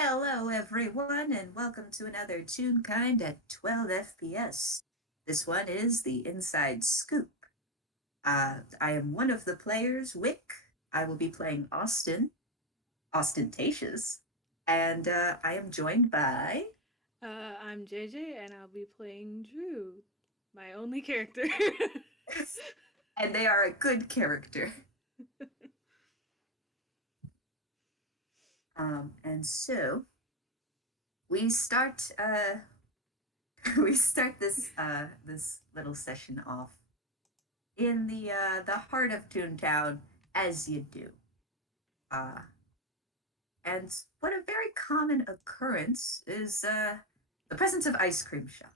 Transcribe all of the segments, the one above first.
Hello, everyone, and welcome to another Toonkind at 12 FPS. This one is the Inside Scoop. I am one of the players, Wick. I will be playing Austin, Ostentatious, and I am joined by. I'm JayJay, and I'll be playing Drew, my only character. And they are a good character. And so we start. We start this little session off in the heart of Toontown, as you do. Uh, and what a very common occurrence is the presence of ice cream shop.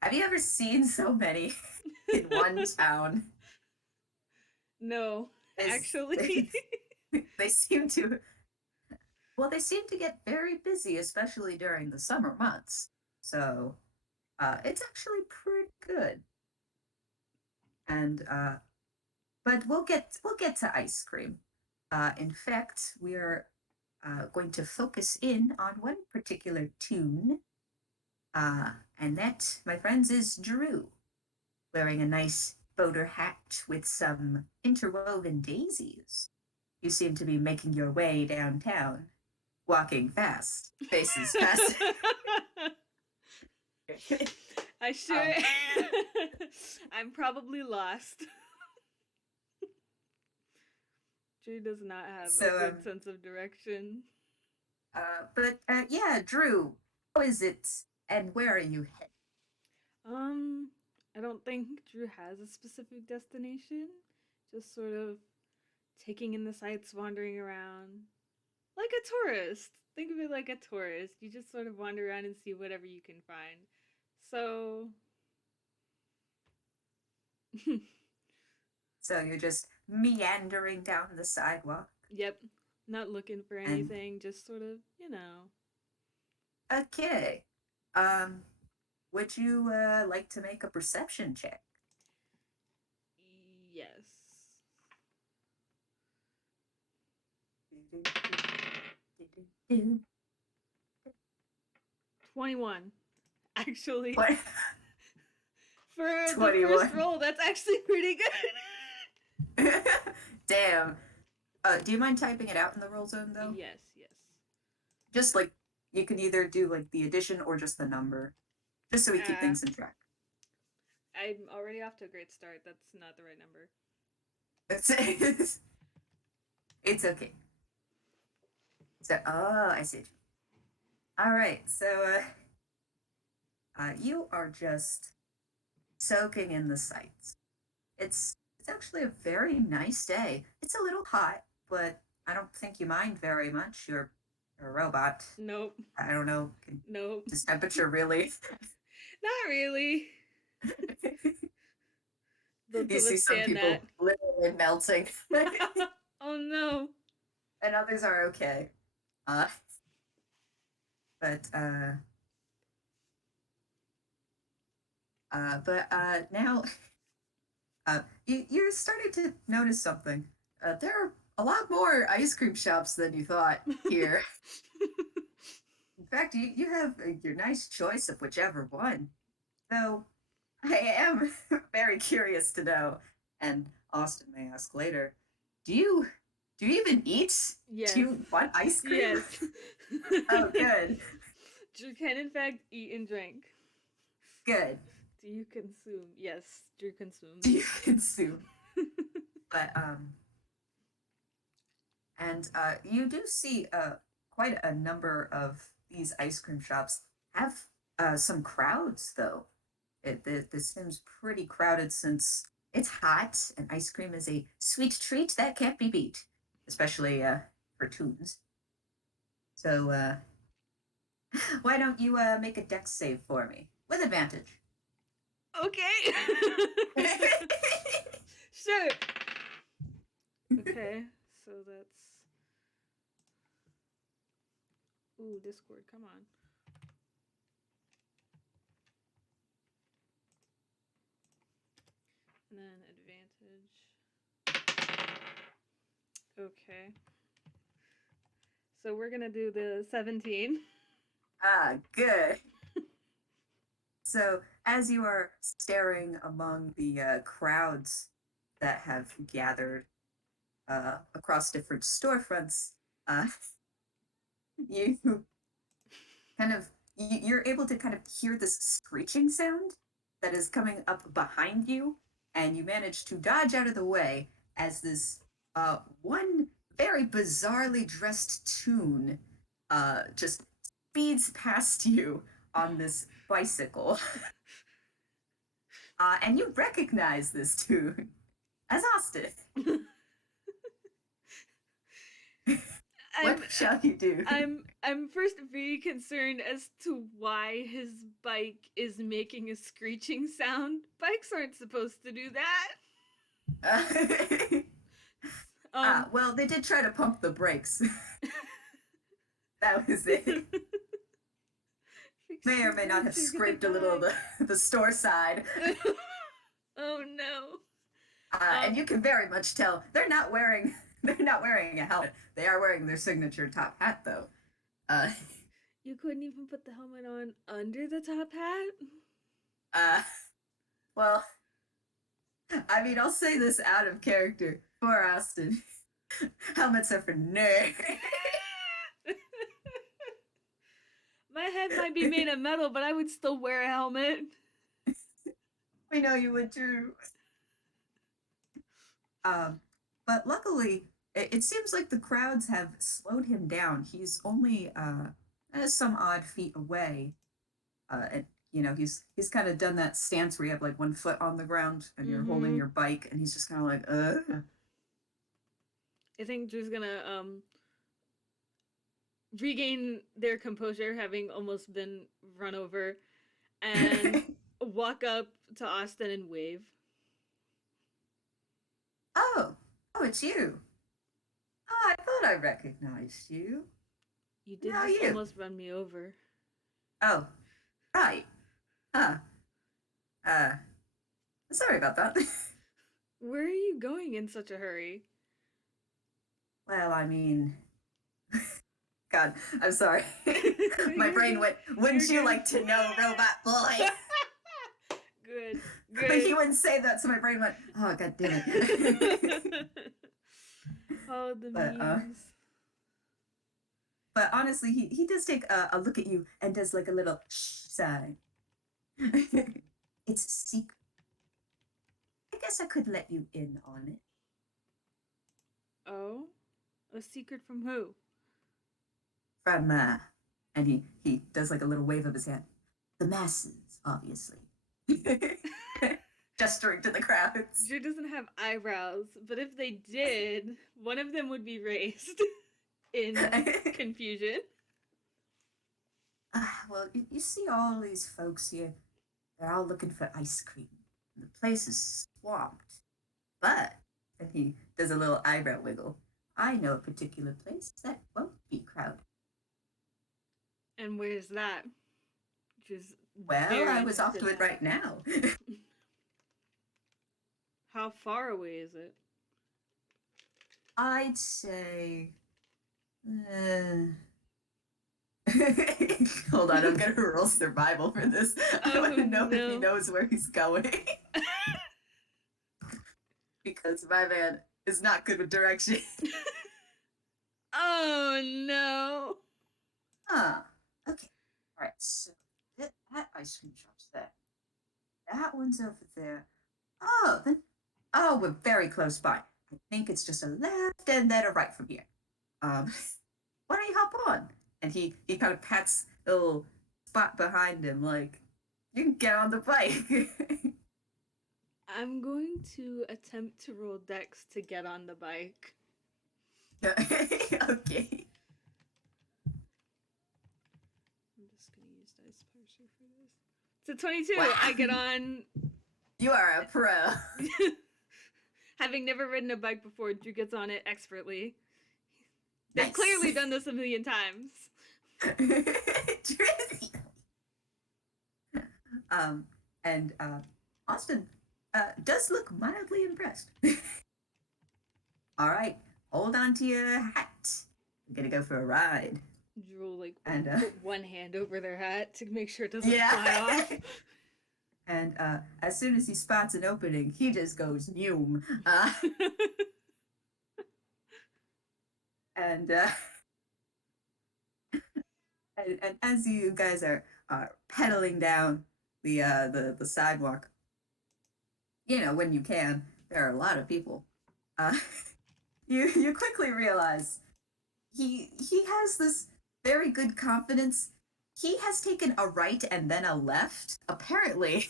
Have you ever seen so many in one town? No, Is actually. they seem to they seem to get very busy, especially during the summer months. So it's actually pretty good. And but we'll get to ice cream. In fact, we are going to focus in on one particular tune, and that, my friends, is Drew, wearing a nice boater hat with some interwoven daisies. You seem to be making your way downtown, walking fast, faces past. I sure. um, I'm probably lost. Drew does not have a so, good sense of direction. but yeah, Drew, how is it, and where are you headed? Um, I don't think Drew has a specific destination. Just sort of taking in the sights, wandering around. Like a tourist. Think of it like a tourist. You just sort of wander around and see whatever you can find. So, So you're just meandering down the sidewalk, yep, not looking for and anything, just sort of. okay. Um, would you like to make a perception check? Yes. 21. Actually, What? for the first 21. roll, that's actually pretty good. Damn. Do you mind typing it out in the roll zone though? Yes, yes. Just like you can either do like the addition or just the number, just so we keep Uh, things in track. I'm already off to a great start. That's not the right number. It's okay. So, I see. All right. So, you are just soaking in the sights. It's actually a very nice day. It's a little hot, but I don't think you mind very much. You're a robot. Nope. I don't know. Nope. Does temperature really? Not really. Built You to see some withstand that. people literally melting, Oh no. and others are okay. Uh, but now you're starting to notice something. There are a lot more ice cream shops than you thought here. In fact, you have your nice choice of whichever one. Though I am very curious to know, and Austin may ask later, do you do you even eat? Do Yes. you want ice cream? Yes. Oh, good, Drew can in fact eat and drink. good. Do you consume? Yes, Drew Do you consumes. consume? But and you do see quite a number of these ice cream shops have some crowds though. This seems pretty crowded since it's hot and ice cream is a sweet treat that can't be beat, especially for tunes. So why don't you make a dex save for me with advantage? Okay. Sure. Okay. So that's. Ooh, Discord, come on. And then advantage. Okay. So we're gonna do the 17. Ah, good. So, as you are staring among the crowds that have gathered across different storefronts, uh, you kind of you're able to kind of hear this screeching sound that is coming up behind you, and you manage to dodge out of the way as this one very bizarrely dressed Toon just speeds past you on this bicycle. And you recognize this Toon as Austin. What I'm shall you do? I'm first very concerned as to why his bike is making a screeching sound. Bikes aren't supposed to do that. Uh, Um well, they did try to pump the brakes. That was it. May or Fix may your not have brakes, you're gonna scraped a little of the store side. die. Oh no. And you can very much tell they're not wearing a helmet. They are wearing their signature top hat though. Uh, You couldn't even put the helmet on under the top hat? uh, well, I mean, I'll say this out of character for Austin. Helmets are for nerds. My head might be made of metal, but I would still wear a helmet. We know you would too. Um, but luckily, it seems like the crowds have slowed him down. He's only some odd feet away, and he's kind of done that stance where you have like one foot on the ground and you're holding Mm-hmm. your bike, and he's just kind of like, I think Drew's gonna regain their composure, having almost been run over, and walk up to Austin and wave. oh, oh, it's you. Oh, I thought I recognized you. You did Now just you. almost run me over. Oh, right. Huh. Uh, sorry about that. Where are you going in such a hurry? Well, I mean, God, I'm sorry. My brain went, wouldn't you You're like to know, robot boy? good. But he Good. wouldn't say that, so my brain went, oh, God damn it. Oh, the but, uh, memes. but honestly, he does take a look at you and does like a little shh sign. It's a secret. I guess I could let you in on it. Oh? A secret from who? From, and he does like a little wave of his hand. The masses, obviously. Gesturing to the crowds. Drew doesn't have eyebrows, but if they did, one of them would be raised in confusion. Well, you see all these folks here. They're all looking for ice cream. The place is swamped. But, and he does a little eyebrow wiggle, I know a particular place that won't be crowded. And where's that? Drew's Well, very I was off interested to in it that. right now. How far away is it? I'd say. Uh... Hold on, I'm gonna roll survival for this. I Oh want to know if he no. knows where he's going. Because my man is not good with direction. Oh no. Huh. Okay. All right. So that ice cream shop's there. That one's over there. Oh, then. Oh, we're very close by. I think it's just a left and then a right from here. Um, why don't you hop on? And he kind of pats the little spot behind him, like you can get on the bike. I'm going to attempt to roll dex to get on the bike. Okay. I'm just gonna use dice parser for this. It's a 22. Wow. I get on. You are a pro. Having never ridden a bike before, Drew gets on it expertly. They've Nice. clearly done this a million times. And Austin does look mildly impressed. All right, hold on to your hat. gonna go for a ride. Drool like And put one hand over their hat to make sure it doesn't yeah. fly off. And as soon as he spots an opening, he just goes noom. And, and as you guys are pedaling down the sidewalk, when you can, there are a lot of people. Uh, you quickly realize he has this very good confidence. He has taken a right and then a left. Apparently,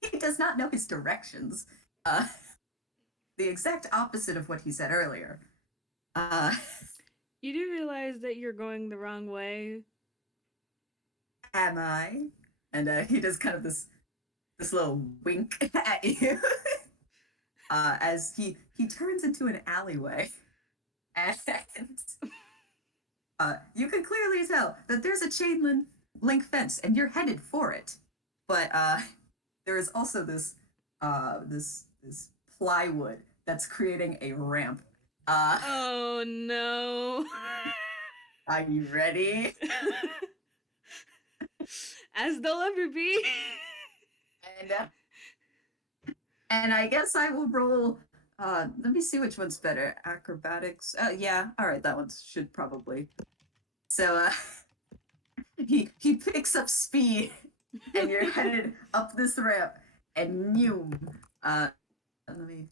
he does not know his directions. Uh, the exact opposite of what he said earlier. Uh, You do realize that you're going the wrong way. am I? And he does kind of this little wink at you as he turns into an alleyway, and you can clearly tell that there's a chain link fence, and you're headed for it. But there is also this plywood that's creating a ramp. Oh no. Are you ready? As they'll ever be. And and I guess I will roll. Let me see which one's better. Acrobatics. Yeah. All right, that one should probably. So he picks up speed, and you're headed up this ramp, and noom. Let me.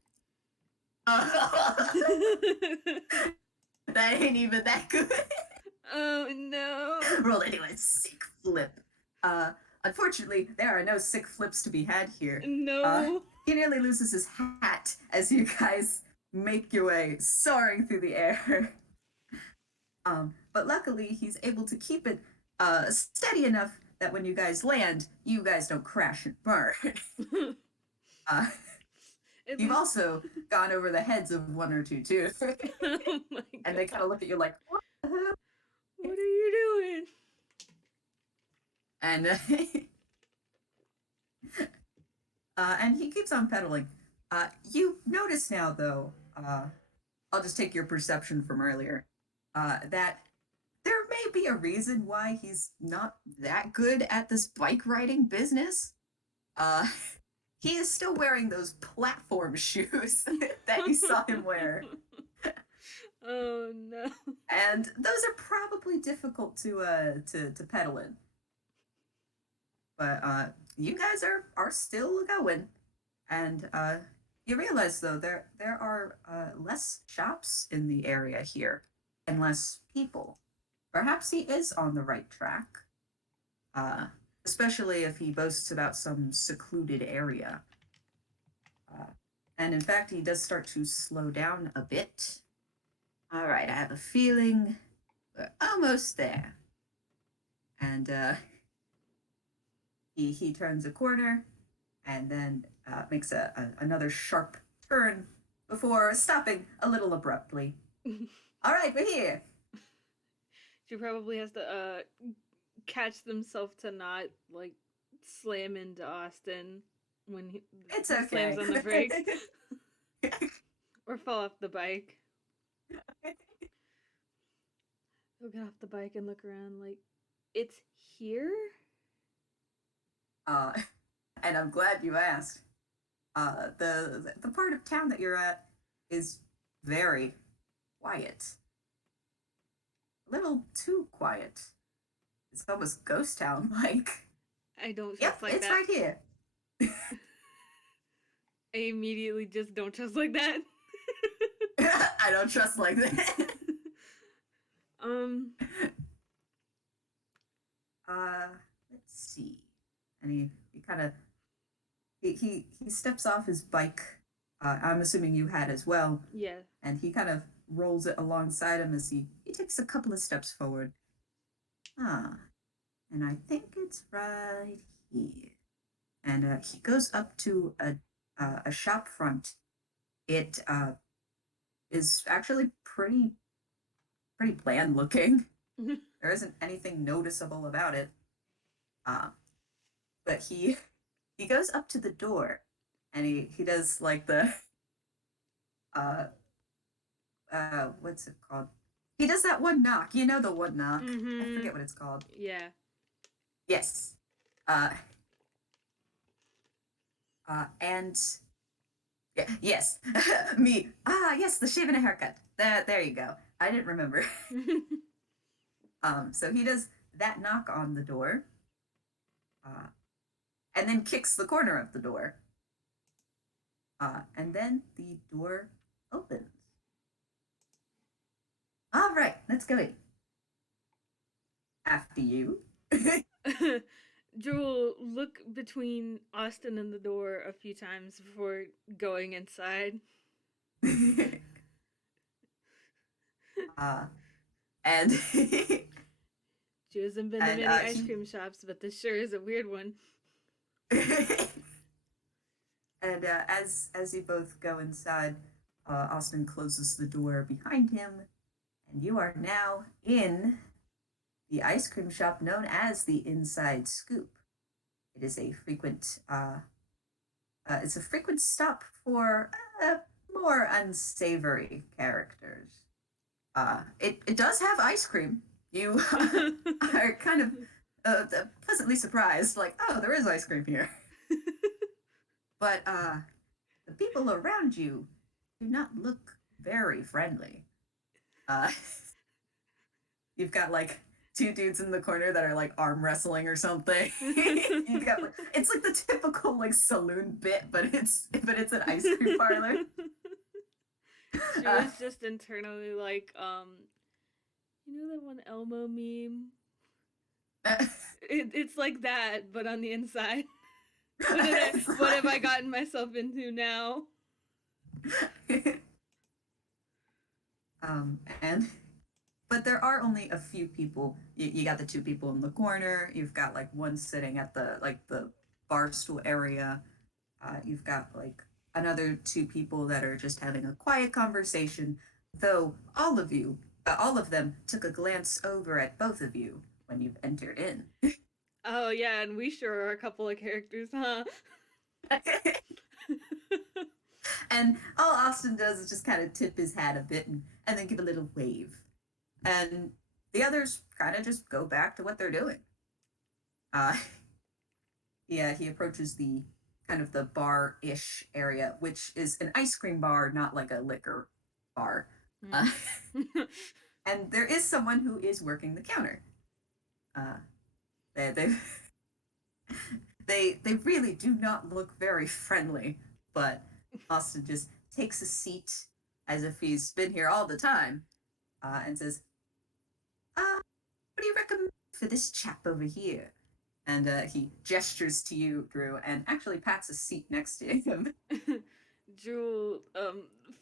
That ain't even that good. Oh no. Roll anyway. Sick flip. Uh, Unfortunately, there are no sick flips to be had here. No. He nearly loses his hat as you guys make your way soaring through the air. But luckily, he's able to keep it steady enough that when you guys land, you guys don't crash and burn. uh, You've least... also gone over the heads of one or two too. Oh my God. And they kind of look at you like, what the hell? What are you doing? And and he keeps on pedaling. You notice now, though, I'll just take your perception from earlier, that there may be a reason why he's not that good at this bike riding business. Uh, he is still wearing those platform shoes that you saw him wear. Oh no. And those are probably difficult to pedal in. But you guys are still going, and you realize though there are less shops in the area here and less people. Perhaps he is on the right track, uh, especially if he boasts about some secluded area. Uh, and in fact, he does start to slow down a bit. All right, I have a feeling we're almost there. And he turns a corner and then makes another sharp turn before stopping a little abruptly. All right, we're here. She probably has to catch themselves to not like slam into Austin when he Okay. slams on the brakes or fall off the bike. He'll get off the bike and look around like, it's here? And I'm glad you asked. The part of town that you're at is very quiet. A little too quiet. It's almost ghost town like. I don't trust Yep, like it's that. right here. I immediately just don't trust like that. I don't trust like that. Let's see. And he kind of he steps off his bike. I'm assuming you had as well. Yeah. And he kind of rolls it alongside him as he takes a couple of steps forward. And I think it's right here. And he goes up to a shop front. It is actually pretty bland looking. There isn't anything noticeable about it. But he goes up to the door, and he does like the what's it called? he does that one knock. You know the one knock. I Mm-hmm. forget what it's called. Yeah. Yes. Uh, and yeah, yes, me. Ah, yes, the shave and a haircut. There you go. I didn't remember. So he does that knock on the door, uh, and then kicks the corner of the door, and then the door opens. All right, let's go in. After you. Drew will look between Austin and the door a few times before going inside. uh, and Drew hasn't been to and many ice he cream shops, but this sure is a weird one. and as you both go inside, Austin closes the door behind him, and you are now in the ice cream shop known as the Inside Scoop. It is a frequent it's a frequent stop for more unsavory characters. It does have ice cream. You are kind of pleasantly surprised, like, oh, there is ice cream here. But the people around you do not look very friendly. Uh, you've got like two dudes in the corner that are like arm wrestling or something. You got like, it's like the typical like saloon bit, but it's an ice cream parlor. Drew Uh, is just internally like, you know that one Elmo meme? It's like that, but on the inside. it's What have I like, gotten myself into now? and but there are only a few people. You got the two people in the corner. You've got like one sitting at the bar stool area. You've got like another two people that are just having a quiet conversation. Though all of them took a glance over at both of you when you've entered in. Oh yeah, and we sure are a couple of characters, huh? And all Austin does is just kind of tip his hat a bit and then give a little wave. And the others kind of just go back to what they're doing. Uh, yeah, he approaches the kind of the bar-ish area, which is an ice cream bar, not like a liquor bar. Uh, and there is someone who is working the counter. Uh, they they really do not look very friendly, but Austin just takes a seat as if he's been here all the time, and says, "What do you recommend for this chap over here?" And he gestures to you, Drew, and actually pats a seat next to him. Drew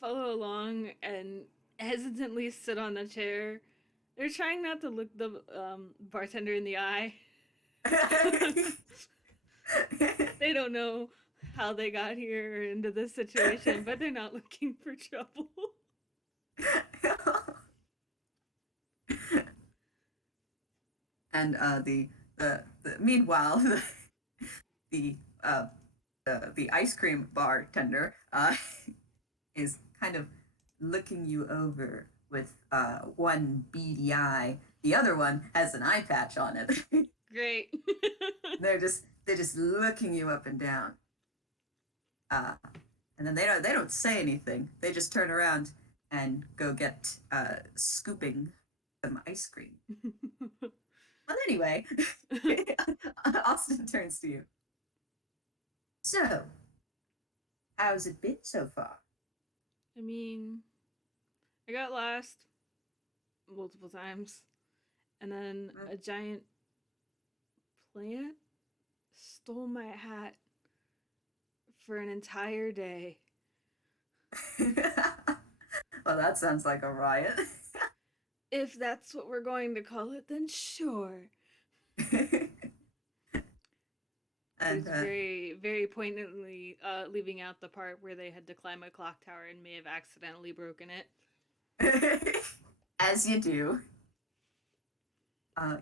follow along and hesitantly sit on the chair. They're trying not to look the bartender in the eye. They don't know how they got here into this situation, but they're not looking for trouble. And the meanwhile, the uh, the ice cream bartender is kind of looking you over with one beady eye. The other one has an eye patch on it. Great. They're just looking you up and down. Uh, and then they don't say anything. They just turn around and go get scooping some ice cream. Well, anyway, Austin turns to you. So, how's it been so far? I mean, I got lost multiple times, and then a giant plant stole my hat for an entire day. Well, that sounds like a riot. If that's what we're going to call it, then sure. He And was very poignantly leaving out the part where they had to climb a clock tower and may have accidentally broken it. as you do,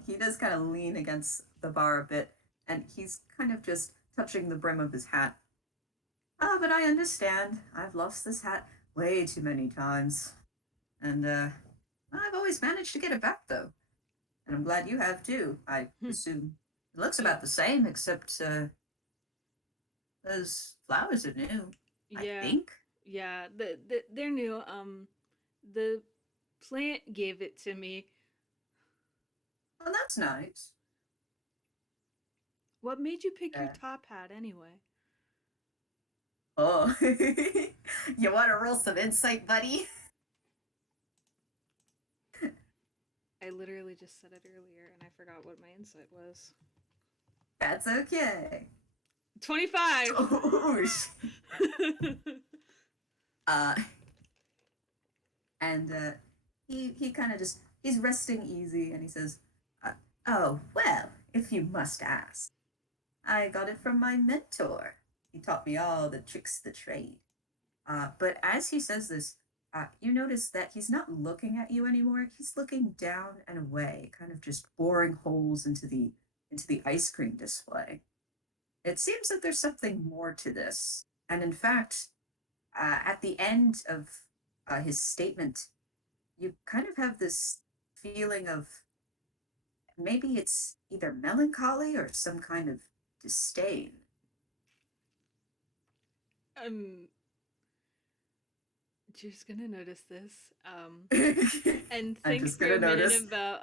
he does kind of lean against the bar a bit, and he's kind of just touching the brim of his hat. Ah, but I understand. I've lost this hat way too many times. And, I've always managed to get it back though, and I'm glad you have too. I assume it looks Y- about the same, except those flowers are new. I yeah, think. yeah. They're new. The plant gave it to me. Well, that's nice. What made you pick your Yeah. top hat anyway? Oh, you want to roll some insight, buddy? I literally just said it earlier and I forgot what my insight was. That's okay. 25. Oh, uh, and he kind of just he's resting easy, and he says, "Oh well, if you must ask, I got it from my mentor. He taught me all the tricks of the trade." But as he says this, you notice that he's not looking at you anymore. He's looking down and away, kind of just boring holes into the ice cream display. It seems that there's something more to this, and in fact, at the end of his statement, you kind of have this feeling of maybe it's either melancholy or some kind of disdain. I'm just gonna notice this. And I'm think just for gonna a minute notice. about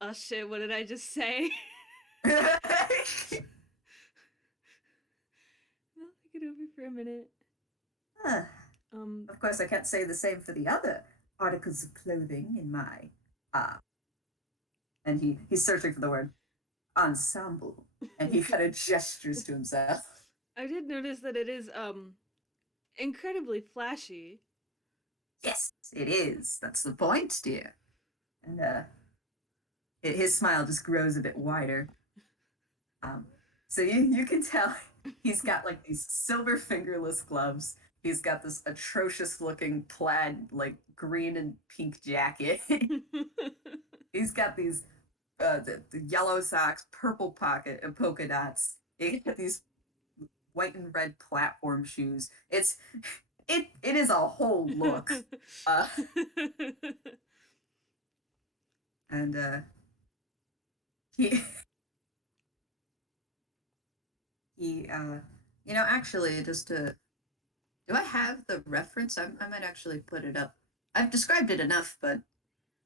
oh shit, what did I just say? I'll think it over for a minute. Huh. Um, Of course, I can't say the same for the other articles of clothing in my and he's searching for the word ensemble, and he kind of gestures to himself. I did notice that it is incredibly flashy. Yes, it is. That's the point, dear. And his smile just grows a bit wider. Um, so you can tell he's got like these silver fingerless gloves. He's got this atrocious looking plaid like green and pink jacket. He's got these the yellow socks, purple pocket and polka dots. He got these white and red platform shoes. It is a whole look. Uh, and he he actually just to do I have the reference? I might actually put it up. I've described it enough, but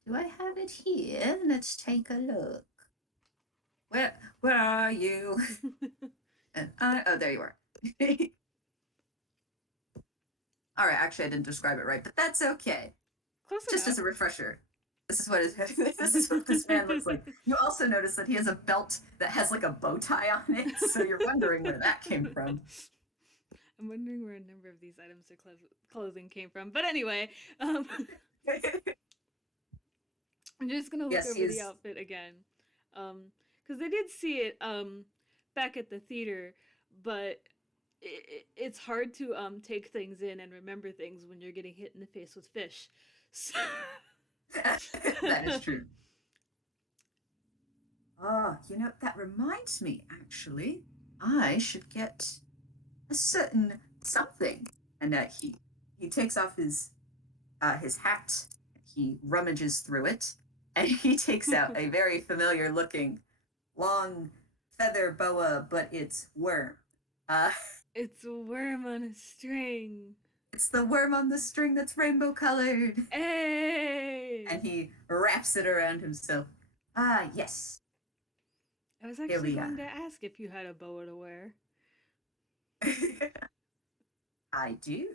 do I have it here? Let's take a look. Where are you? And oh, there you are. All right, actually, I didn't describe it right, but that's okay. Close Just enough. as a refresher, this is what this man looks like. You also notice that he has a belt that has like a bow tie on it, so you're wondering where that came from. I'm wondering where a number of these items or clothing came from. But anyway, um, I'm just gonna look Yes, over the he's outfit again, because I did see it back at the theater, but it's hard to take things in and remember things when you're getting hit in the face with fish. So that is true. Ah, that reminds me, actually, I should get a certain something. And he takes off his hat, he rummages through it, and he takes out a very familiar looking long feather boa, but it's worm. Uh, it's a worm on a string. it's the worm on the string that's rainbow colored. Hey! And he wraps it around himself. Ah, yes, I was here actually we going to are. ask if you had a boa to wear. I do.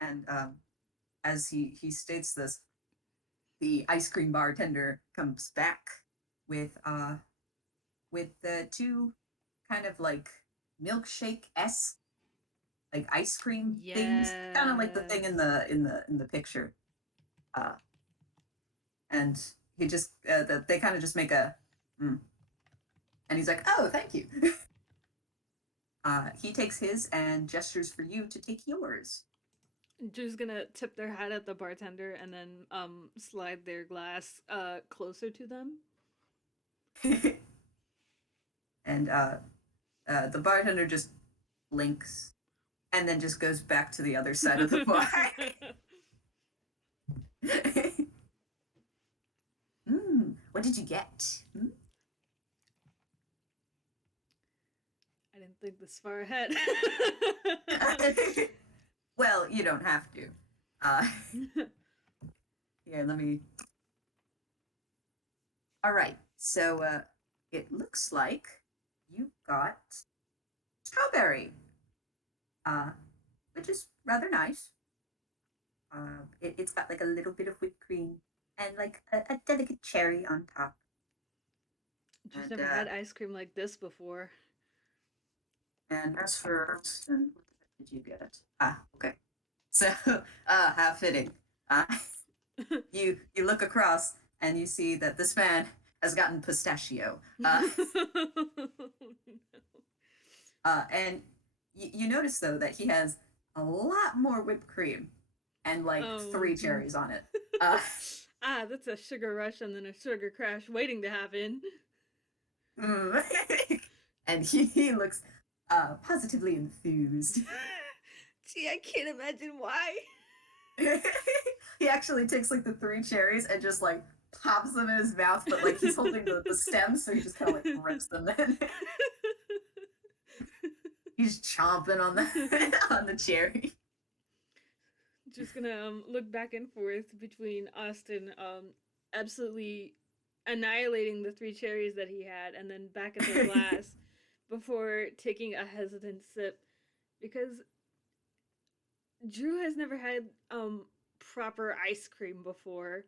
And as he states this, the ice cream bartender comes back with the two kind of like milkshake esque like ice cream things, kind of like the thing Yes. in the picture. Uh, and he just they kind of just make a, mm. And he's like, "Oh, thank you." He takes his and gestures for you to take yours. Just gonna tip their hat at the bartender and then slide their glass closer to them. And the bartender just blinks and then just goes back to the other side of the bar. What did you get? Hmm? I didn't think this far ahead. Well, you don't have to. Uh, Here, let me. All right. So it looks like you got strawberry, uh, which is rather nice. It's got like a little bit of whipped cream and like a delicate cherry on top. Just And never had ice cream like this before. as for Austin, what did you get? Ah, okay. So, how fitting. Uh, you look across and you see that this man has gotten pistachio. And you notice though that he has a lot more whipped cream and like Oh. three cherries on it. Uh, Ah, that's a sugar rush and then a sugar crash waiting to happen. and he looks positively enthused. Gee, I can't imagine why. He actually takes like the three cherries and just like pops them in his mouth, but like he's holding the stems, so he just kind of like rips them in. He's chomping on the on the cherry. Just gonna look back and forth between Austin absolutely annihilating the three cherries that he had and then back at the glass before taking a hesitant sip because Drew has never had proper ice cream before.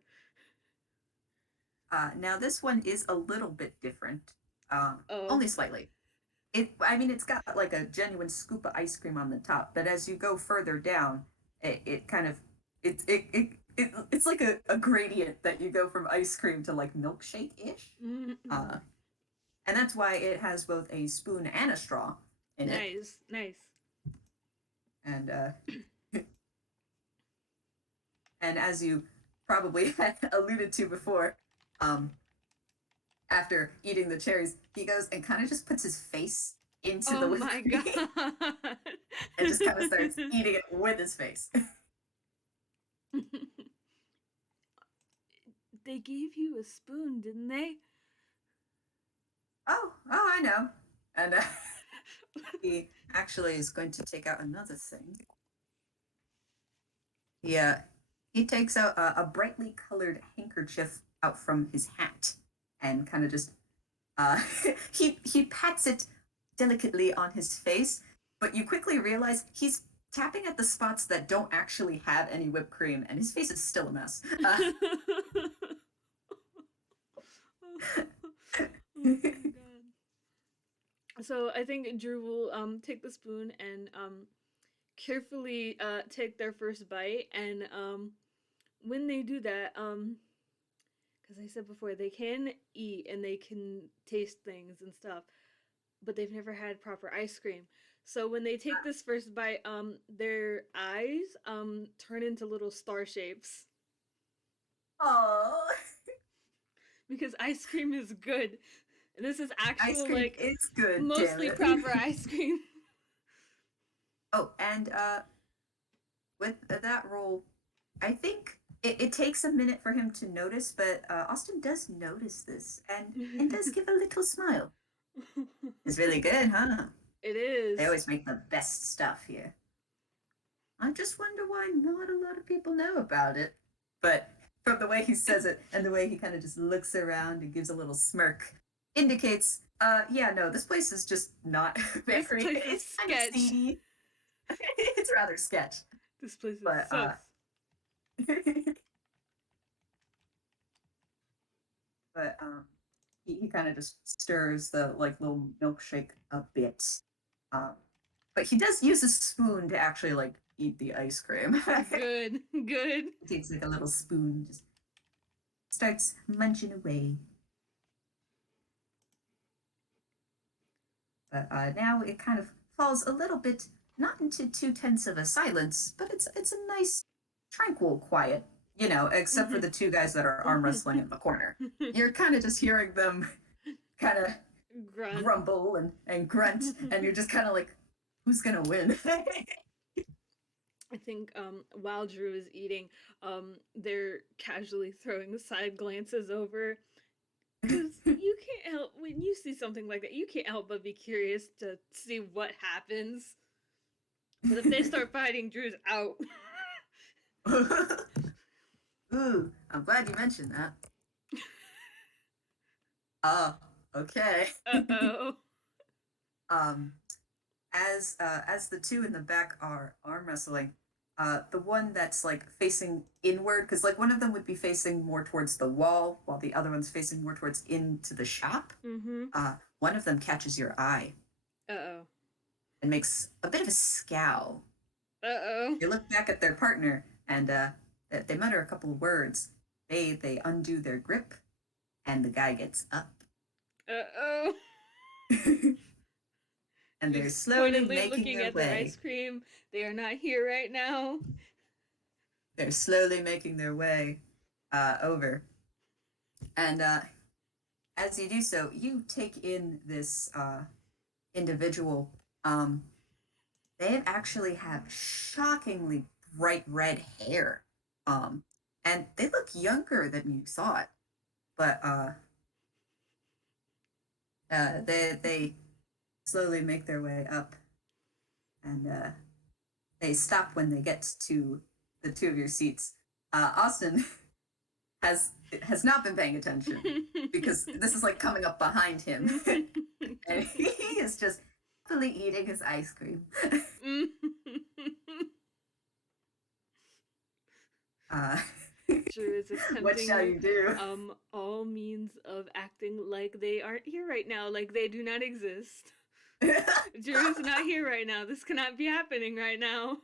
Now this one is a little bit different, Oh. only slightly. I mean, it's got like a genuine scoop of ice cream on the top, but as you go further down, it kind of it's like a gradient that you go from ice cream to like milkshake ish. Uh, and that's why it has both a spoon and a straw in it. Nice, nice. And and as you probably had alluded to before, um, after eating the cherries, he goes and kind of just puts his face into Oh the whipped my cream god. and just kind of starts eating it with his face. They gave you a spoon, didn't they? Oh, I know. And he actually is going to take out another thing. Yeah, he takes out a brightly colored handkerchief out from his hat and kind of just uh, he pats it delicately on his face, but you quickly realize he's tapping at the spots that don't actually have any whipped cream, and his face is still a mess. Oh my god. So I think Drew will take the spoon and carefully take their first bite and when they do that because I said before they can eat and they can taste things and stuff, but they've never had proper ice cream. So when they take this first bite, their eyes turn into little star shapes Oh, because ice cream is good. And this is ice actual cream like is good, damn mostly it. proper ice cream. Oh, and with that roll, I think it takes a minute for him to notice, but Austin does notice this and does give a little smile. It's really good, huh? It They is. always make the best stuff here. I just wonder why not a lot of people know about it. But from the way he says it and the way he kind of just looks around and gives a little smirk, indicates, yeah, no, this place is just not This very, place is it's kind of sketch. seedy. It's rather sketch. This place is But, sus. but he kind of just stirs the like little milkshake a bit. Um, but he does use a spoon to actually like eat the ice cream. Good, good. He takes like a little spoon, just starts munching away. But now it kind of falls a little bit not into too tense of a silence, but it's a nice tranquil quiet. You know, except for the two guys that are arm wrestling in the corner. You're kind of just hearing them kind of Grunt. grumble and grunt, and you're just kind of like, who's gonna win? I think while Drew is eating, they're casually throwing side glances over something like that, you can't help but be curious to see what happens. But if they start fighting, Drew's out. Ooh, I'm glad you mentioned that. Oh, okay. Uh-oh. um, as the two in the back are arm wrestling, the one that's like facing inward, because like one of them would be facing more towards the wall, while the other one's facing more towards into the shop. Mm-hmm. One of them catches your eye Uh-oh. and makes a bit of a scowl. Uh-oh. They look back at their partner and they mutter a couple of words. They undo their grip, and the guy gets up. Uh-oh. And they're Just slowly pointedly making looking their at their way. ice cream. They are not here right now. They're slowly making their way over. And as you do so, you take in this individual. Um, they actually have shockingly bright red hair. Um, and they look younger than you thought. But they slowly make their way up, and they stop when they get to the two of your seats. Austin has not been paying attention because this is like coming up behind him, and he is just happily eating his ice cream. uh, Drew is what shall attempting you do? all means of acting like they aren't here right now, like they do not exist. Drew is not here right now. This cannot be happening right now.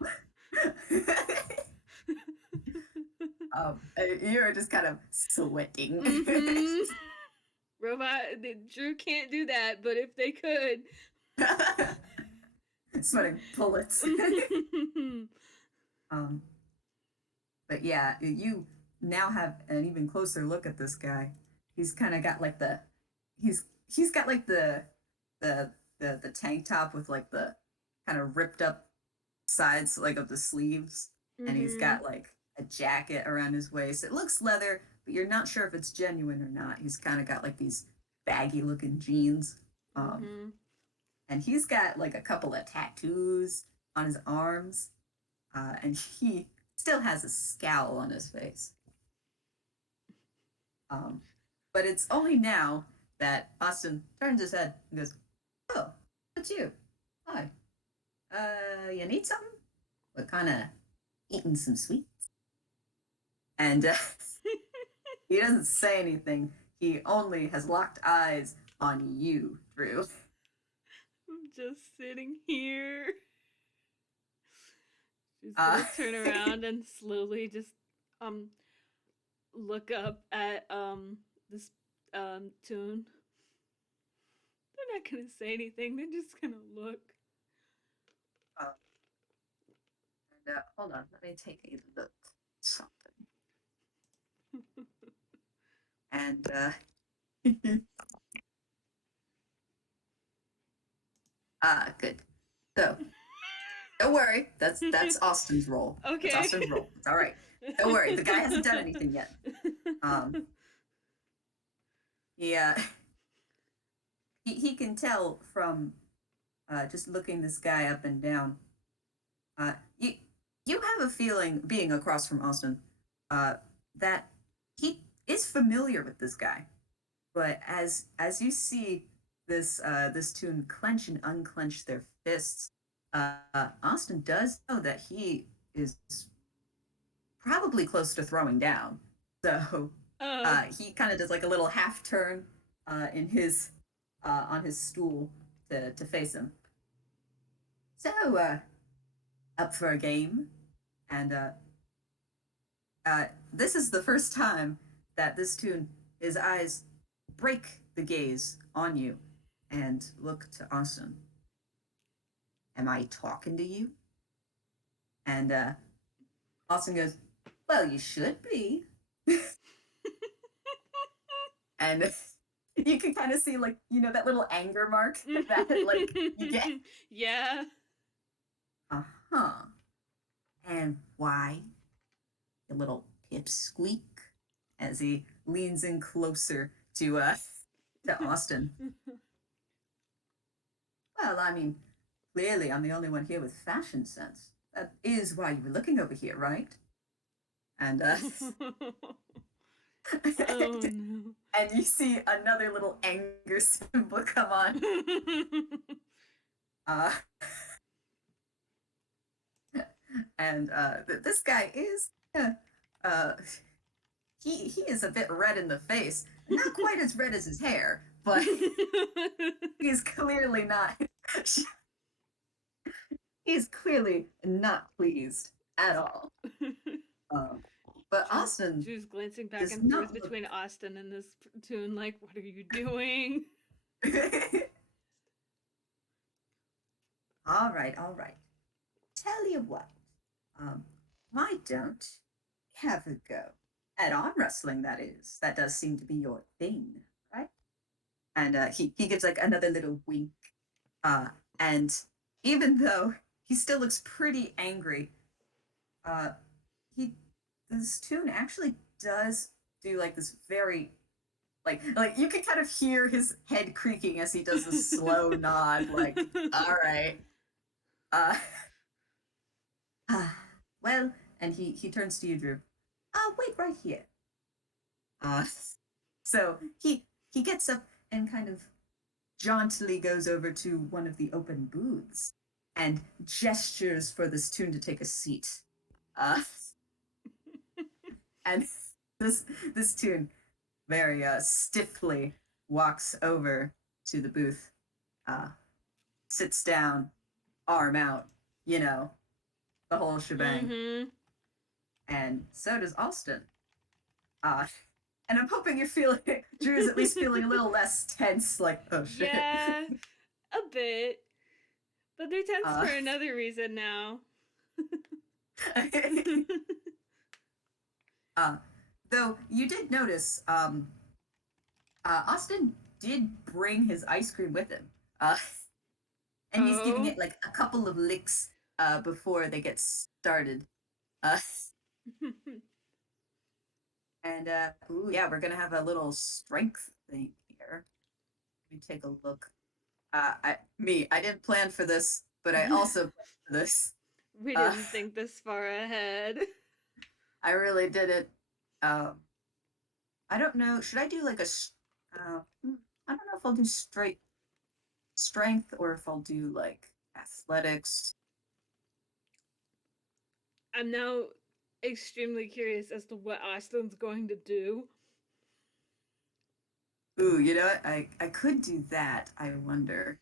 You're just kind of sweating. Mm-hmm. Robot, Drew can't do that, but if they could. Sweating bullets. um, but yeah, you now have an even closer look at this guy. He's kind of got like he's got like the the tank top with like the kind of ripped up sides like of the sleeves, and he's Mm-hmm. got like a jacket around his waist. It looks leather, but you're not sure if it's genuine or not. He's kind of got like these baggy looking jeans. Um, Mm-hmm. and he's got like a couple of tattoos on his arms, and he still has a scowl on his face. Um, but it's only now that Austin turns his head and goes, "Oh, it's you. Hi. You need something? We're kind of eating some sweets." And he doesn't say anything. He only has locked eyes on you, Drew. I'm just sitting here. She's Uh, gonna turn around and slowly just um look up at this tune. They're not gonna say anything. They're just gonna look. uh, hold on, let me take a look. Something. And good. So don't worry. That's Austin's role. That's Okay. Austin's role. It's all right. Don't worry. The guy hasn't done anything yet. Um, yeah, he can tell from just looking this guy up and down. Uh, you you have a feeling being across from Austin uh, that he is familiar with this guy, but as you see this tune clench and unclench their fists, Austin does know that he is probably close to throwing down. So Oh. he kind of does like a little half turn in his on his stool to face him. So up for a game, and this is the first time that this tune his eyes break the gaze on you and look to Austin. Am I talking to you? And Austin goes, well, you should be. And you can kind of see like that little anger mark that like you get. Yeah. Uh-huh. And why? A little pipsqueak as he leans in closer to Austin. Well, I mean, clearly I'm the only one here with fashion sense. That is why you were looking over here, right? And Oh no. and you see another little anger symbol come on. Uh, and this guy is uh, he is a bit red in the face, not quite as red as his hair, but he's clearly not. He's clearly not pleased at all. Um, but Austin Drew's glancing back does and forth not look. between Austin and this platoon, like, what are you doing? All right, all right. Tell you what, um, why don't you have a go at arm wrestling? That is, that does seem to be your thing, right? And he gives like another little wink. Uh, and even though he still looks pretty angry, uh, he this tune actually does do like this very like you can kind of hear his head creaking as he does this slow nod, like, all right. Uh, well, and he turns to you, Drew. Wait right here. Uh, so he gets up and kind of jauntily goes over to one of the open booths and gestures for this tune to take a seat. Uh, and this this tune very stiffly walks over to the booth, uh, sits down, arm out, you know, the whole shebang. Mm-hmm. And so does Austin. Uh, and I'm hoping you're feeling, Drew's at least feeling a little less tense, like, oh shit. Yeah, a bit. But they're tense Uh, for another reason now. uh, though you did notice, Austin did bring his ice cream with him. And he's giving Oh. it like a couple of licks before they get started. Uh, and ooh, yeah, we're gonna have a little strength thing here. Let me take a look. I didn't plan for this, but I also planned for this. We Uh, didn't think this far ahead. I really didn't. Um, I don't know. Should I do like I don't know if I'll do straight strength or if I'll do like athletics. I'm now extremely curious as to what Austin's going to do. Ooh, you know what? I could do that. I wonder.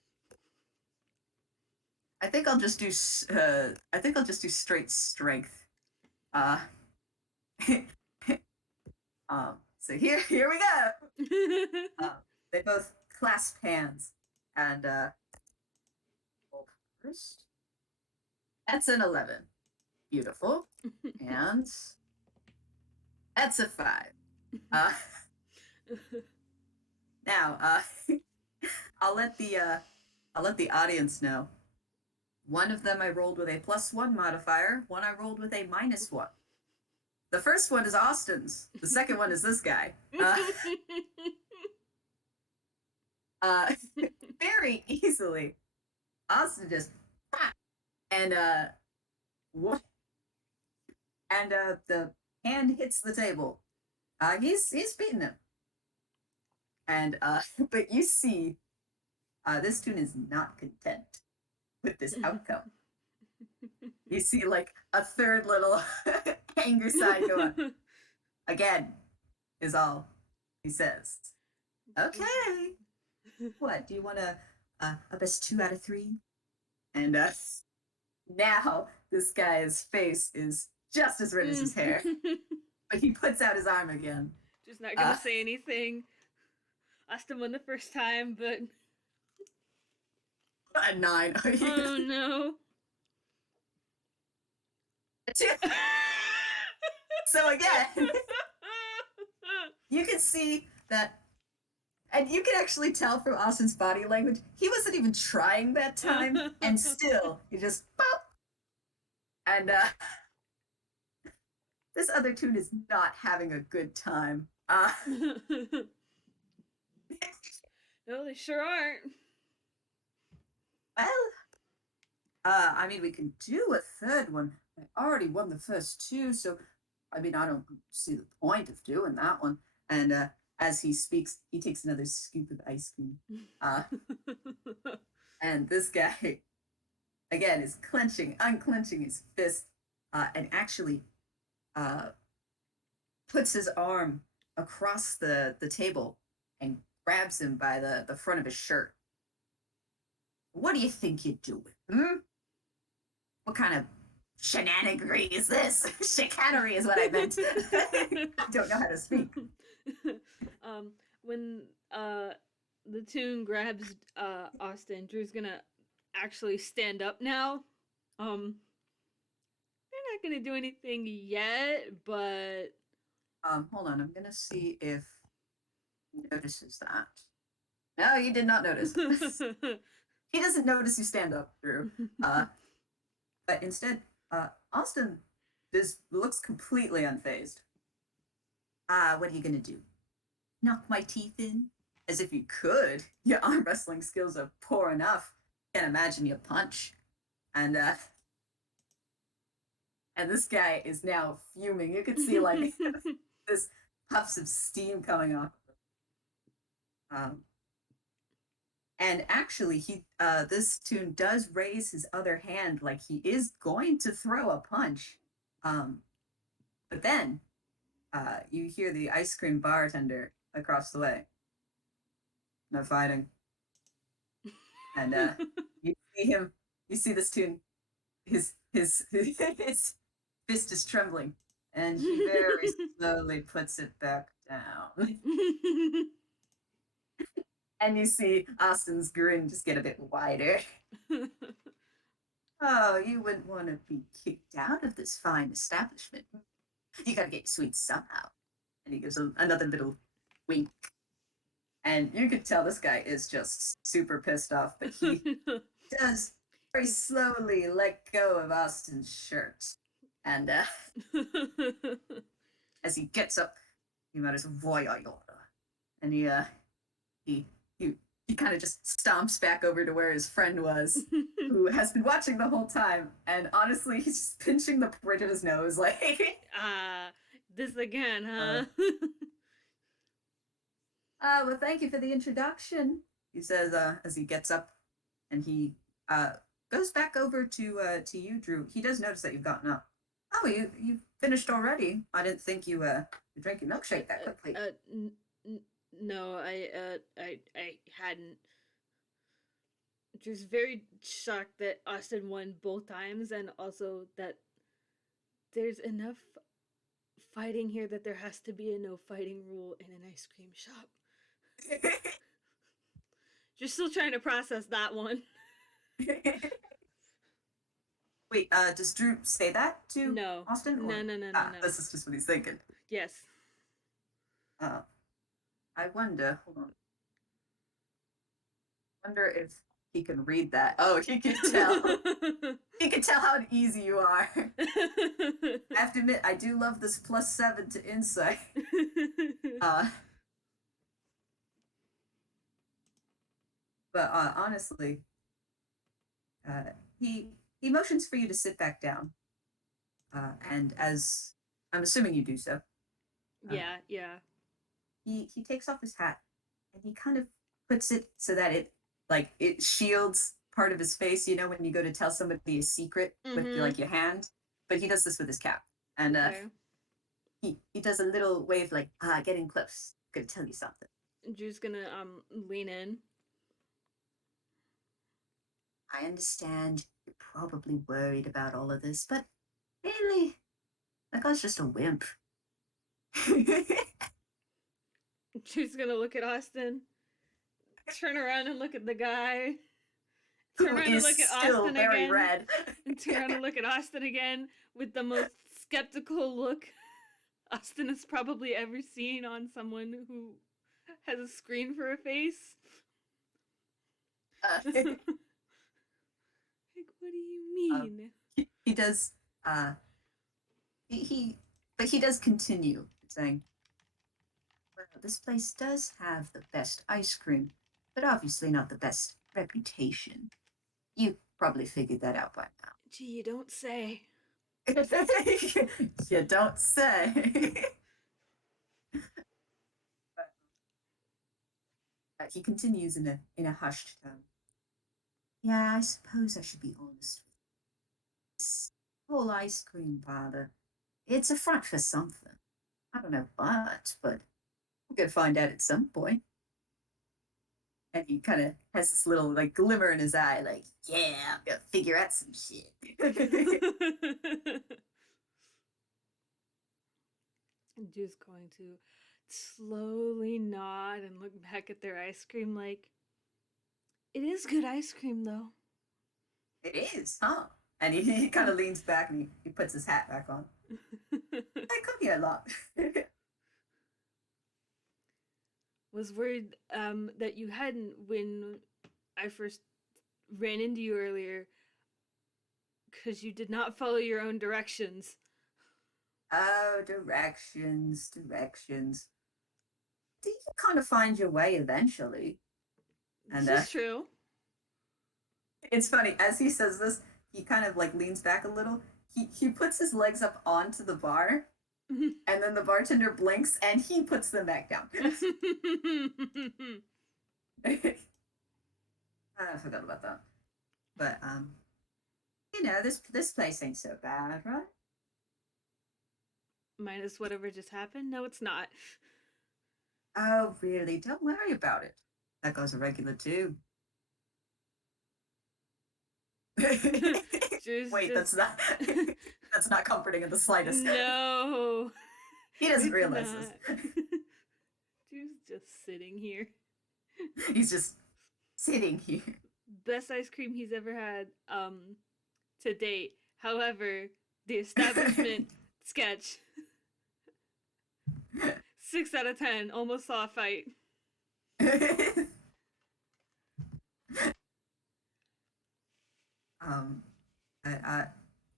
I think I'll just do. I think I'll just do straight strength. Uh, so here we go. They both clasp hands and first. That's an 11. Beautiful. And that's a 5. Uh, now, I'll let the uh, I'll let the audience know. One of them I rolled with a +1 modifier. One I rolled with a -1. The first one is Austin's. The second one is this guy. Uh, very easily, Austin just and and the hand hits the table. He's beating him, and but you see, this tune is not content with this outcome. You see, like a third little anger sign go up. Again, is all he says. Okay, what do you want a best 2 out of 3? And now this guy's face is just as red as his hair, but he puts out his arm again. Just not gonna say anything. Austin won the first time, but A 9. oh no. So again, you can see that, and you can actually tell from Austin's body language, he wasn't even trying that time, and still, he just pop. And this other tune is not having a good time. No, they sure aren't. Well, I mean, we can do a third one. I already won the first two, so I mean, I don't see the point of doing that one. And as he speaks, he takes another scoop of ice cream. Uh, and this guy, again, is unclenching his fist, and actually uh, puts his arm across the table and grabs him by the front of his shirt. What do you think you're doing? Hmm? What kind of shenanigery is this? Chicanery is what I meant. I don't know how to speak. When the tune grabs Austin, Drew's gonna actually stand up now. They're not gonna do anything yet, but Hold on. I'm gonna see if he notices that. No, he did not notice. He doesn't notice you stand up, Drew. But instead, Austin just looks completely unfazed. What are you gonna do? Knock my teeth in? As if you could. Your arm wrestling skills are poor enough. Can't imagine you punch. And and this guy is now fuming. You could see like this puffs of steam coming off. Um, and actually, he this tune does raise his other hand like he is going to throw a punch. Um, but then you hear the ice cream bartender across the way. No fighting. And you see him. You see this tune. His fist is trembling, and he very slowly puts it back down. And you see Austin's grin just get a bit wider. Oh, you wouldn't want to be kicked out of this fine establishment. You got to get your sweets somehow. And he gives another little wink. And you could tell this guy is just super pissed off, but he does very slowly let go of Austin's shirt. And as he gets up, he mutters, Voyoyoda. And he, he, he kind of just stomps back over to where his friend was, who has been watching the whole time. And honestly, he's just pinching the bridge of his nose, like, this again, huh? well, thank you for the introduction, he says as he gets up and he goes back over to you, Drew. He does notice that you've gotten up. Oh, you finished already? I didn't think you drank your milkshake that quickly. No, I hadn't. Just very shocked that Austin won both times, and also that there's enough fighting here that there has to be a no fighting rule in an ice cream shop. Just still trying to process that one. Wait, does Drew say that to No. Austin? Or? No. This is just what he's thinking. Yes. I wonder. Hold on. Wonder if he can read that. Oh, he can tell. He can tell how easy you are. I have to admit, I do love this +7 to insight. But honestly, he motions for you to sit back down. And as I'm assuming you do so. Yeah. He takes off his hat and he kind of puts it so that it shields part of his face. You know when you go to tell somebody a secret with your hand, but he does this with his cap. And he does a little wave like getting close. I'm gonna tell you something. Drew's gonna lean in. I understand you're probably worried about all of this, but really, that guy's just a wimp. Drew's gonna look at Austin, turn around and look at the guy, turn around and look at Austin very again, red. and turn around and look at Austin again with the most skeptical look Austin has probably ever seen on someone who has a screen for a face. Like, what do you mean? He does. But he does continue saying, "Well, this place does have the best ice cream, but obviously not the best reputation. You probably figured that out by Gee, you don't say. now. You don't say. But he continues in a hushed tone. Yeah, I suppose I should be honest with you. This whole ice cream parlor, it's a front for something. I don't know what, but we're gonna find out at some point. And he kind of has this little like glimmer in his eye, like, yeah, I'm gonna figure out some shit. Just going to slowly nod and look back at their ice cream like, it is good ice cream though. It is, huh? And he kind of leans back and he puts his hat back on. I come here a lot. Was worried that you hadn't when I first ran into you earlier because you did not follow your own directions. Oh, directions, directions. Do you kind of find your way eventually? And This is true. it's funny, as he says this, he kind of like leans back a little. He puts his legs up onto the bar, and then the bartender blinks and he puts them back down. I forgot about that. But this place ain't so bad, right? Minus whatever just happened? No, it's not. Oh, really? Don't worry about it. That goes a regular too. Wait, Just that's not comforting in the slightest. no. He doesn't It's realize not. this. Drew's just sitting here. He's just sitting here. Best ice cream he's ever had to date. However, the establishment sketch 6 out of 10 almost saw a fight. um,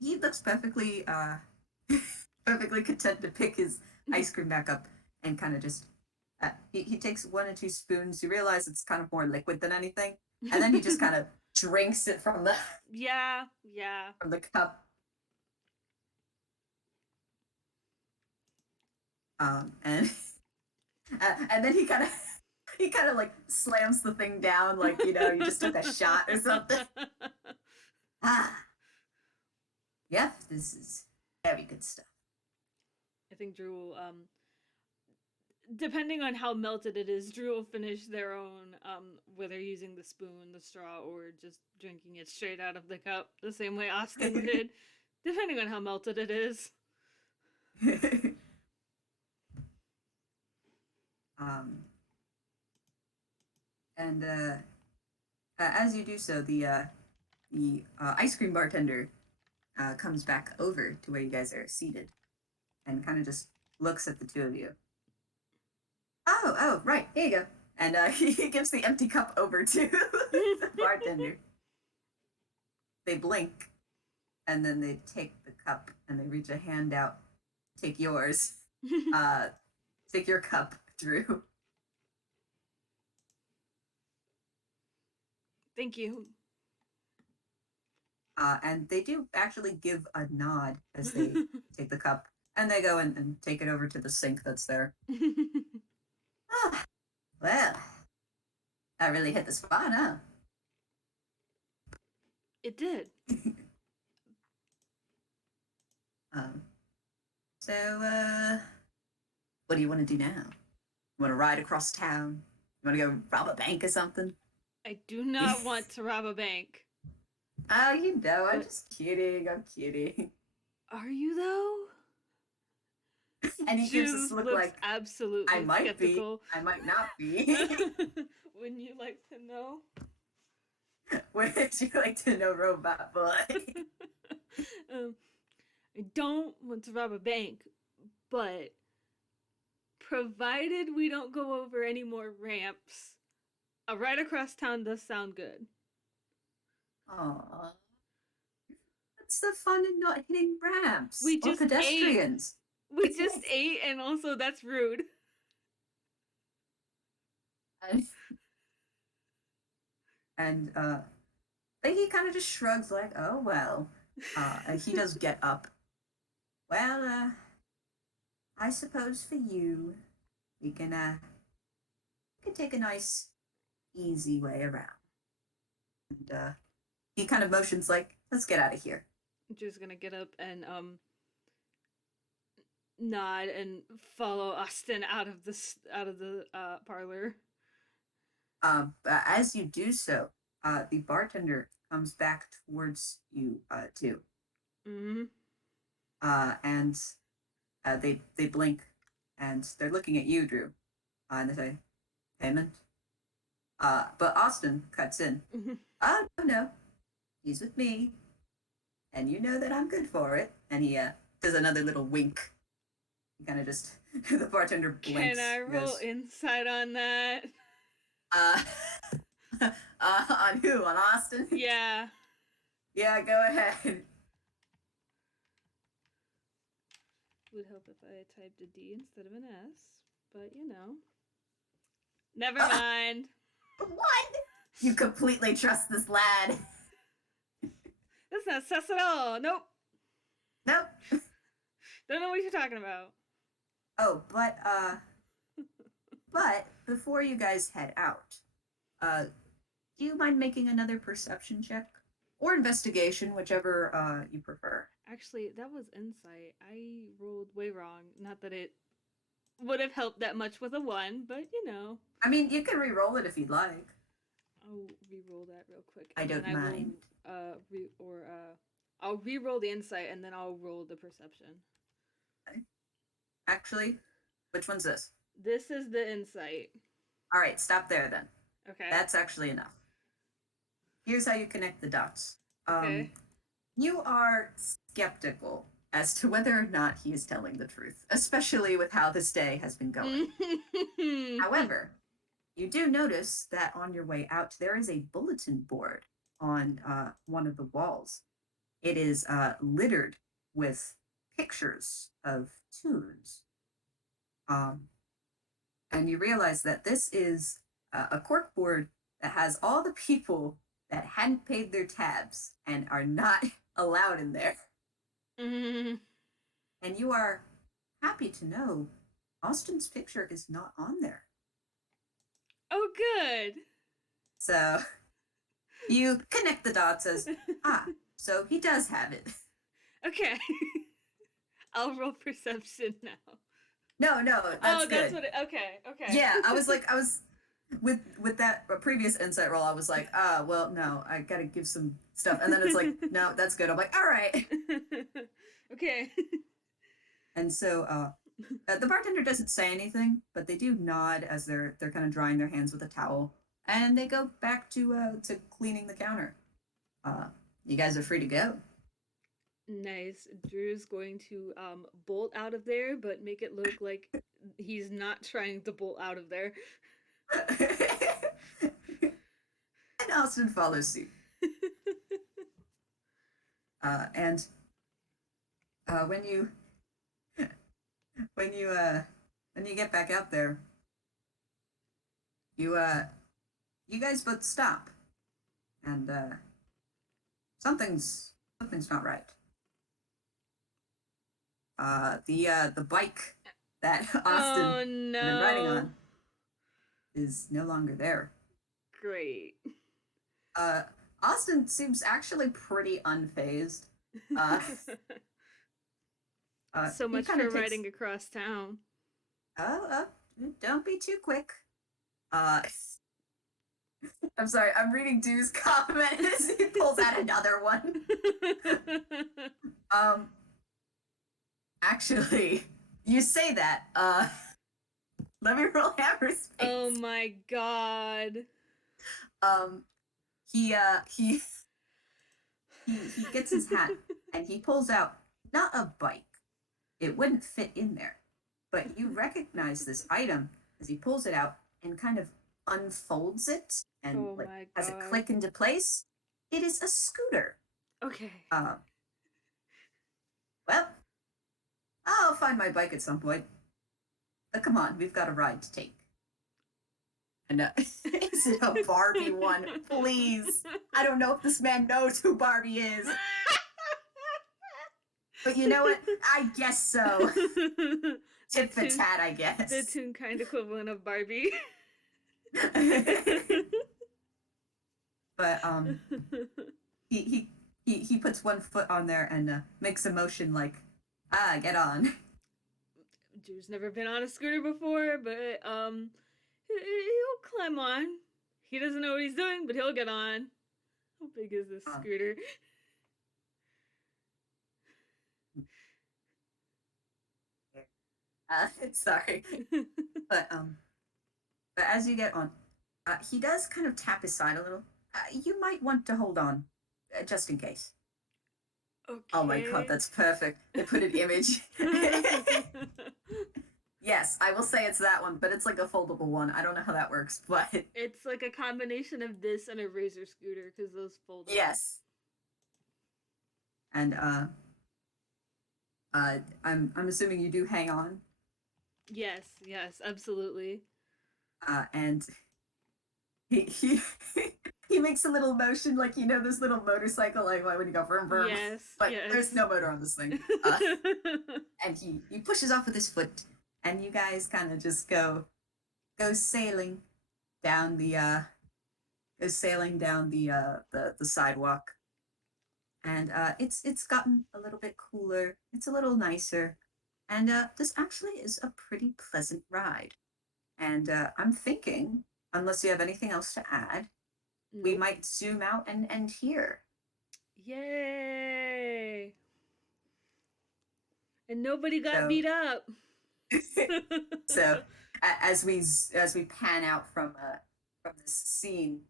he looks perfectly perfectly content to pick his ice cream back up and kind of just he takes 1 or 2 spoons. You realize it's kind of more liquid than anything, and then he just kind of drinks it from the Yeah. from the cup. And and then he kind of like slams the thing down, like you just took a shot or something. Ah, yep, this is very good stuff. I think Drew will depending on how melted it is, Drew will finish their own, whether using the spoon, the straw, or just drinking it straight out of the cup, the same way Austin did, depending on how melted it is. um, and as you do so, the ice cream bartender comes back over to where you guys are seated, and kind of just looks at the two of you. Oh, right, here you go. And he gives the empty cup over to the bartender. They blink, and then they take the cup and they reach a hand out. Take yours. Take your cup, Drew. Thank you. And they do actually give a nod as they take the cup, and they go and take it over to the sink that's there. Ah, well, that really hit the spot, huh? It did. Um, so, what do you want to do now? You want to ride across town? You want to go rob a bank or something? I do not want to rob a bank. Oh, I'm just kidding. I'm kidding. Are you though? And he gives this look like, absolutely I might skeptical. be, I might not be. Wouldn't you like to know? Would you like to know, Robot Boy? I don't want to rob a bank, but provided we don't go over any more ramps, a ride across town does sound good. Aww. What's the fun in not hitting ramps We or just pedestrians? We just ate, and also that's rude. And Like he kind of just shrugs, like, "Oh well." And he does get up. Well, I suppose for you, we can take a nice, easy way around. And he kind of motions, like, "Let's get out of here." Drew's gonna get up and nod and follow Austin out of the parlor. But as you do so, the bartender comes back towards you too, Mm-hmm. and they blink, and they're looking at you, Drew, and they say, "Payment." But Austin cuts in. Mm-hmm. "Oh no, he's with me, and you know that I'm good for it." And he does another little wink. He kind of just the bartender Can blinks. I He roll goes, insight on that? uh, "On who? On Austin?" Yeah. "Yeah, go ahead." Would help if I typed a D instead of an S, but you know. Never Uh, mind. what? You completely trust this lad? That's not sus at all. Nope. Nope. Don't know what you're talking about. Oh, but before you guys head out, do you mind making another perception check or investigation, whichever you prefer? Actually, that was insight. I rolled way wrong. Not that it would have helped that much with a one, but you know. I mean, you can re-roll it if you'd like. I'll re-roll that real quick, I and then don't I will mind. I'll re-roll the insight, and then I'll roll the perception. Okay. Actually, which one's this? This is the insight. All right, stop there then. Okay. That's actually enough. Here's how you connect the dots. Um, Okay. you are skeptical as to whether or not he is telling the truth, especially with how this day has been going. However, you do notice that on your way out, there is a bulletin board on one of the walls. It is littered with pictures of tunes. Um, and you realize that this is a cork board that has all the people that hadn't paid their tabs and are not allowed in there. And you are happy to know Austin's picture is not on there. Oh, good. So you connect the dots as, so he does have it. Okay. I'll roll perception now. No, no, that's Oh, that's good. what it. Okay. Okay. Yeah, I was with that previous insight roll. I was like, well, no, I gotta give some stuff, and then it's like, no, that's good. I'm like, all right. Okay. And so the bartender doesn't say anything, but they do nod as they're kind of drying their hands with a towel, and they go back to cleaning the counter. Uh, you guys are free to go. Nice. Drew's going to bolt out of there, but make it look like he's not trying to bolt out of there. And Austin follows suit. And when you when you uh when you get back out there, you you guys both stop, and something's not right. The bike that Austin Oh had been riding no. on is no longer there. Great. Uh, Austin seems actually pretty unfazed. Uh, So he much kind for of takes. riding across town. Oh, don't be too quick. Uh, I'm sorry, I'm reading Dew's comment as he pulls out another one. Um, actually, you say that. Let me roll hammer Oh space. my god. Um, he he gets his hat and he pulls out not a bike. It wouldn't fit in there, but you recognize this item as he pulls it out and kind of unfolds it and Oh like my has it god. click into place. It is a scooter. Okay. Uh, well, I'll find my bike at some point. Come on, we've got a ride to take. And is it a Barbie one? Please. I don't know if this man knows who Barbie is. But you know what? I guess so. Tip for tat, I The guess. Toonkind equivalent of Barbie. But he he he puts one foot on there and makes a motion like, get on. Drew's never been on a scooter before, but he'll climb on. He doesn't know what he's doing, but he'll get on. How big is this Um, scooter? sorry, but but as you get on, he does kind of tap his side a little. You might want to hold on, just in case. Oh my god, Okay. that's perfect. They put an image. Yes, I will say it's that one, but it's like a foldable one. I don't know how that works, but It's like a combination of this and a razor scooter because those fold up. yes. And I'm assuming you do hang on. Yes, yes, absolutely. And he he makes a little motion like this little motorcycle like why would you go vroom vroom, Yes, but there's yes. no motor on this thing. And he pushes off with his foot, and you guys kind of just go sailing down the the sidewalk, and it's gotten a little bit cooler. It's a little nicer, and this actually is a pretty pleasant ride. And I'm thinking, unless you have anything else to add, we Nope. might zoom out and end here. Yay! And nobody got So, beat up. so as we pan out from this scene,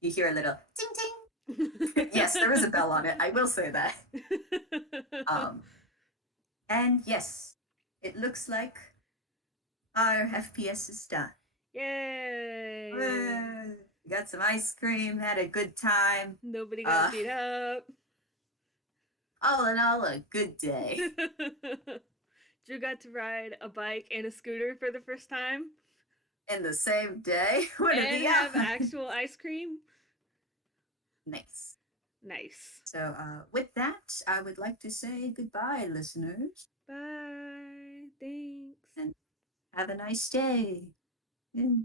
you hear a little ting ting. Yes, there is a bell on it. I will say that. Um, and yes, it looks like our FPS is done. Yay! We got some ice cream, had a good time. Nobody got Uh, beat up. all in all, a good day. Drew got to ride a bike and a scooter for the first time In the same day, what are and the have odds? actual ice cream. Nice. Nice. So, with that, I would like to say goodbye, listeners, Bye. Thanks. and have a nice day. Mm.